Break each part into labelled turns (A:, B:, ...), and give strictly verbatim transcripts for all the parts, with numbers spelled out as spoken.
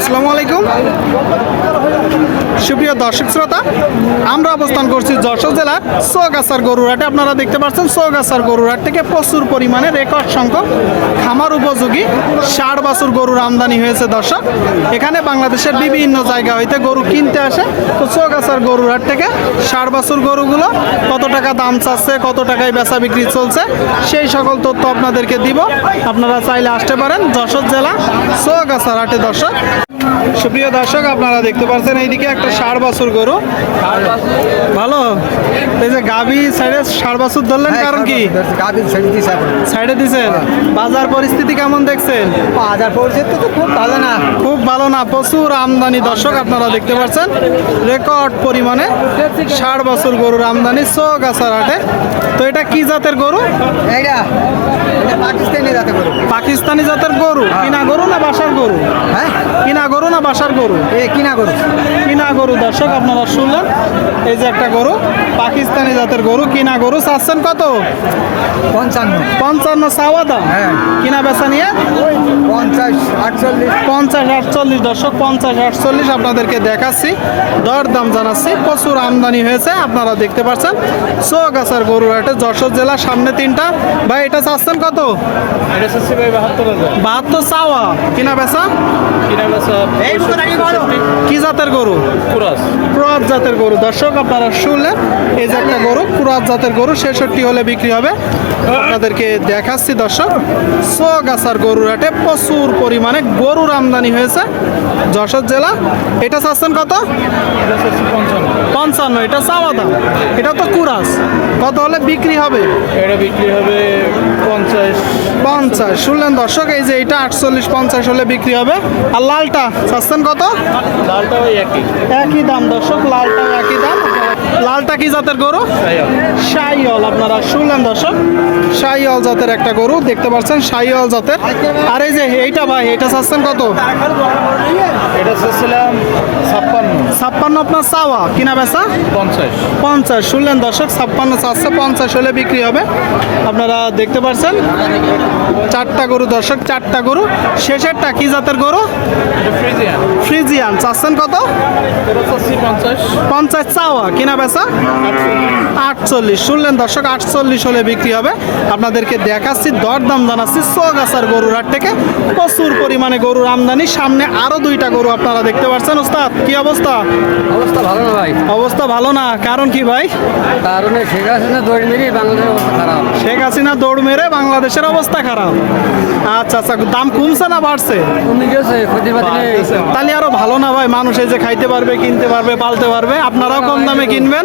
A: আসসালামু আলাইকুম সুপ্রিয় দর্শক শ্রোতা, আমরা অবস্থান করছি যশোর জেলার চৌগাছার গরুরহাটে। আপনারা দেখতে পাচ্ছেন চৌগাছার গরুরহাট থেকে প্রচুর পরিমাণে রেকর্ড সংখ্যক খামার উপযোগী ষাট বাছুর গরুর আমদানি হয়েছে। দর্শক, এখানে বাংলাদেশের বিভিন্ন জায়গা হইতে গরু কিনতে আসে। তো চৌগাছার গরুরহাট থেকে ষাট বাছুর গরুগুলো কত টাকা দাম চাচ্ছে, কত টাকায় বেচা বিক্রি চলছে, সেই সকল তথ্য আপনাদেরকে দিব। আপনারা চাইলে আসতে পারেন যশোর জেলা চৌগাছার হাটে। দর্শক, সুপ্রিয় দর্শক, আপনারা দেখতে পাচ্ছেন এইদিকে একটা ষাট বাছুর গরু। ভালো, এই যে গাভী সাইডে ষাট বাছুর ধরলেন কারণ কি? সাইডে দিচ্ছেন। বাজার পরিস্থিতি কেমন দেখছেন?
B: বাজার পরিস্থিতি তো খুব ভালো না,
A: খুব ভালো না, প্রচুর আমদানি। দর্শক, আপনারা দেখতে পাচ্ছেন রেকর্ড পরিমাণে ষাট বাছুর গরুর আমদানি চৌগাছার হাটে। তো এটা কি জাতের গরু?
B: এইটা এটা পাকিস্তানি জাতের গরু।
A: পাকিস্তানি জাতের গরু? কিনা গরু না বাসার গরু?
B: হ্যাঁ,
A: কিনা গরু না বাসার গরু?
B: এ কিনা গরু।
A: কিনা গরু। দর্শক, আপনারা শুনলেন, এই যে একটা গরু, পাকিস্তানি জাতের গরু, কিনা গরু। চাচ্ছেন কত?
B: পঞ্চান্ন।
A: পঞ্চান্ন চাওয়া দাম।
B: হ্যাঁ।
A: কিনা বেচা নিয়ে
B: পঞ্চাশ আটচল্লিশ।
A: পঞ্চাশ আটচল্লিশ। দর্শক, পঞ্চাশ আটচল্লিশ আপনাদেরকে দেখাচ্ছি, দর দাম জানাচ্ছি। প্রচুর আমদানি হয়েছে, আপনারা দেখতে পাচ্ছেন চৌগাছার গরুরহাটে, যশোর জেলা। সামনে তিনটা। ভাই, এটা চাচ্ছেন কত? বাহাত্তর চাওয়া। কিনা বেচা? কি জাতের গরু? ক্রস জাতের গরু। দর্শক, আপনারা শুনলেন, এই যে একটা গরু ক্রস জাতের গরু, ছেষট্টি হলে বিক্রি হবে। আপনাদেরকে দেখাচ্ছি দর্শক, চৌগাছার গরুরহাটে প্রচুর পরিমাণে গরুর আমদানি হয়েছে যশোর জেলা। এটা চাচ্ছেন কত? পঞ্চান্ন। এটা চাওয়া দাম। এটা তো কুরাস। কত হলে বিক্রি হবে?
C: এটা বিক্রি হবে পঞ্চাশ।
A: পঞ্চাশ। শুনলেন দর্শক, এই যে এটা আটচল্লিশ পঞ্চাশ হলে বিক্রি হবে। আর লালটা চাচ্ছেন কত?
C: লালটা ওই একই
A: একই দাম। দর্শক, লালটাও একই দাম। লালটা কি জাতের গরু? শাহিওয়াল। আপনারা শুনলেন দর্শক, শাহিওয়াল জাতের একটা গরু দেখতে পাচ্ছেন, শাহিওয়াল জাতের। আর এই যে এইটা ভাই, এটা চাচ্ছেন কত?
C: এটা চাচ্ছিলাম ছাপ্পান্ন।
A: ছাপ্পান্ন আপনার চাওয়া, কিনা বেচা?
C: পঞ্চাশ।
A: পঞ্চাশ। শুনলেন দর্শক, ছাপ্পান্ন চাচ্ছে, পঞ্চাশ হলে বিক্রি হবে। আপনারা দেখতে পাচ্ছেন চারটা গরু। দর্শক, চারটা গরু। শেষেরটা কি জাতের গরু?
C: এটা ফ্রিজিয়ান।
A: ফ্রিজিয়ান। চাচ্ছেন কত?
C: এটা চাচ্ছি পঞ্চাশ।
A: পঞ্চাশ চাওয়া, কিনা বেচা? আটচল্লিশ। শুনলেন দর্শক, আটচল্লিশ হলে বিক্রি হবে। আপনাদেরকে দেখাচ্ছি, দরদাম জানাচ্ছি চৌগাছার গরুরহাট থেকে। প্রচুর পরিমাণে গরুর আমদানি। সামনে আরো দুইটা গরু আপনারা দেখতে পাচ্ছেন। ওস্তাদ, কি অবস্থা?
B: অবস্থা ভালো না ভাই।
A: অবস্থা ভালো না, কারণ কি ভাই?
B: কারণে শেখ হাসিনা দৌড় মেরে বাংলাদেশের অবস্থা খারাপ।
A: শেখ হাসিনা দৌড় মেরে বাংলাদেশের অবস্থা খারাপ। আচ্ছা আচ্ছা, দাম কমছে না বাড়ছে?
B: কমে গেছে, ক্ষতিপাতি নেই।
A: তাহলে আরো ভালো না ভাই? মানুষ এই যে খাইতে পারবে, কিনতে পারবে, পালতে পারবে। আপনারাও কম দামে কিনবেন।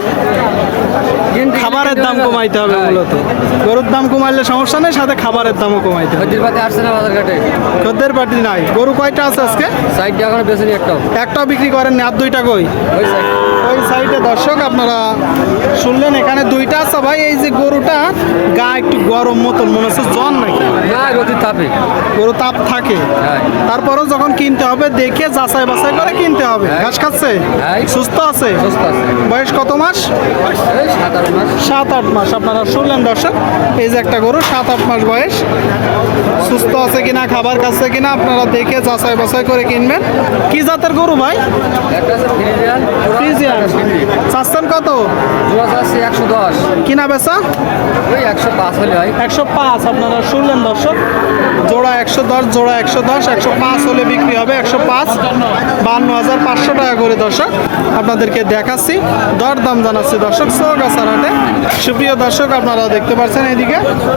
A: খাবারের দাম কমাইতে হবে মূলত। গরুর দাম কমাইলে সমস্যা নেই, সাথে খাবারের দামও কমাইতে হবে।
B: ক্ষতিপাতি আসছে না বাজার ঘাটে।
A: খদ্দের পাটি নাই। গরু কয়টা আছে আজকে?
B: সাইড দিয়ে এখনো বেশি একটাও।
A: একটাও বিক্রি করেন না? আর দুইটা কই?
B: ওই সাইড
A: ওই সাইডে। দর্শক, আপনারা শুনলেন, এখানে দুইটা আছে ভাই। এই যে গরুটা গা একটু গরম মতন মনে হচ্ছে, জন নাকি?
B: না, রোদের তাপে
A: গরু তাপ থাকে।
B: হ্যাঁ।
A: তারপরেও যখন কিনতে হবে দেখে যাচাই বাছাই করে কিনতে হবে। ঘাস খাচ্ছে?
B: হ্যাঁ।
A: সুস্থ আছে?
B: সুস্থ আছে।
A: বয়স কত মাস?
B: এই সাত আট মাস।
A: সাত আট মাস। আপনারা শুনলেন দর্শক, এই যে একটা গরু সাত আট মাস বয়স, সুস্থ আছে কিনা, খাবার খাচ্ছে কিনা, আপনারা দেখে যাচাই বাছাই করে কিনবেন। কি জাতের গরু ভাই?
B: একটা আছে ফ্রিজিয়ান।
A: ফ্রিজিয়ান। চাচ্ছেন কত?
B: জোড়া আছে একশো দশ।
A: কিনা বেচা?
B: ওই একশো পাঁচ হলে হয়।
A: একশো পাঁচ। আপনারা শুনলেন দর্শক, জোড়া একশো দশ, জোড়া একশো দশ, একশো পাঁচ হলে বিক্রি হবে। একশো পাঁচ, বান্ন হাজার পাঁচশো টাকা করে। দর্শক, আপনাদেরকে দেখাচ্ছি, দর দাম জানাচ্ছি দর্শক চৌগাছার হাটে। সুপ্রিয় দর্শক, আপনারা দেখতে পাচ্ছেন এদিকে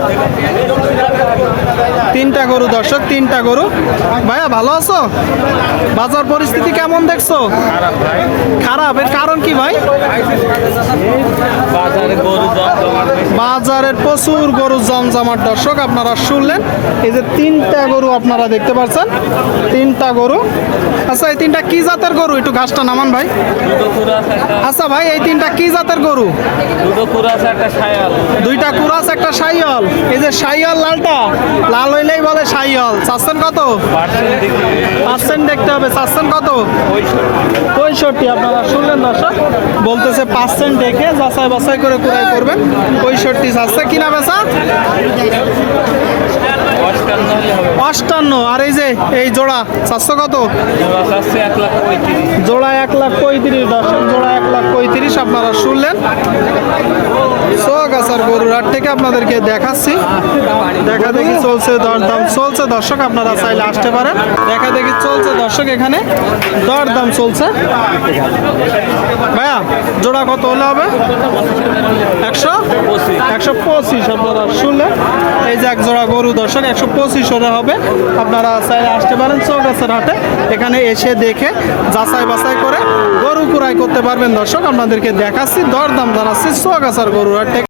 A: তিনটা গরু। দর্শক, তিনটা গরু। ভাইয়া ভালো আছো? বাজার পরিস্থিতি কেমন দেখছো? খারাপ। এর কারণ কি ভাই?
C: বাজারে গরু জমজমাট।
A: বাজারের প্রচুর গরু জমজমাট। দর্শক, আপনারা শুনলেন, এই যে তিনটা গরু আপনারা দেখতে পাচ্ছেন, তিনটা গরু। আচ্ছা, এই তিনটা কি জাতের গরু? একটু ঘাসটা নামান ভাই।
C: দুটো কুরাস একটা।
A: আচ্ছা ভাই, এই তিনটা কি জাতের গরু?
C: দুটো কুরাস একটা শায়াল।
A: দুইটা কুরাস, একটা শাহিওয়াল। এই যে শাহিওয়াল লালটা, লাল হইলেই বলে শাহিওয়াল। চাচ্ছেন কত?
C: পার্সেন্ট দিকে
A: পার্সেন্ট দেখতে হবে। চাচ্ছেন কত? পঁয়ষট্টি। আপনারা শুনলেন দর্শক, বলতেছে পার্সেন্ট দেখে যাচাই বাছাই করে ক্রয় করবেন। পঁয়ষট্টি চাচ্ছে। কিনা বেচা?
C: অষ্টান্ন হলে হবে।
A: অষ্টান্ন। আর এই যে এই জোড়া চারশো কত?
C: জোড়া চাচ্ছে এক লাখ পঁয়ত্রিশ।
A: জোড়া এক লাখ পঁয়ত্রিশ। দর্শক জোড়া এক লাখ পঁয়ত্রিশ আপনারা শুনলেন। সোগাছার গরুর হাট থেকে আপনাদেরকে দেখাচ্ছি। দেখা দেখি চলছে, দরদাম চলছে দর্শক, আপনারা চাইলে আসতে পারেন। দেখা দেখি চলছে দর্শক, এখানে দরদাম চলছে। ভাইয়া জোড়া কত হলে হবে? একশো একশো পঁচিশ আপনারা শুনলেন। এই যে এক জোড়া গরু দর্শক একশো পঁচিশ হলে হবে। আপনারা চাইলে আসতে পারেন চৌগাছার হাটে। এখানে এসে দেখে যাচাই বাছাই করে গরু ক্রয় করতে পারবেন দর্শক। আপনাদেরকে দেখাচ্ছি, দরদাম জানাচ্ছি চৌগাছার গরুর হাট থেকে।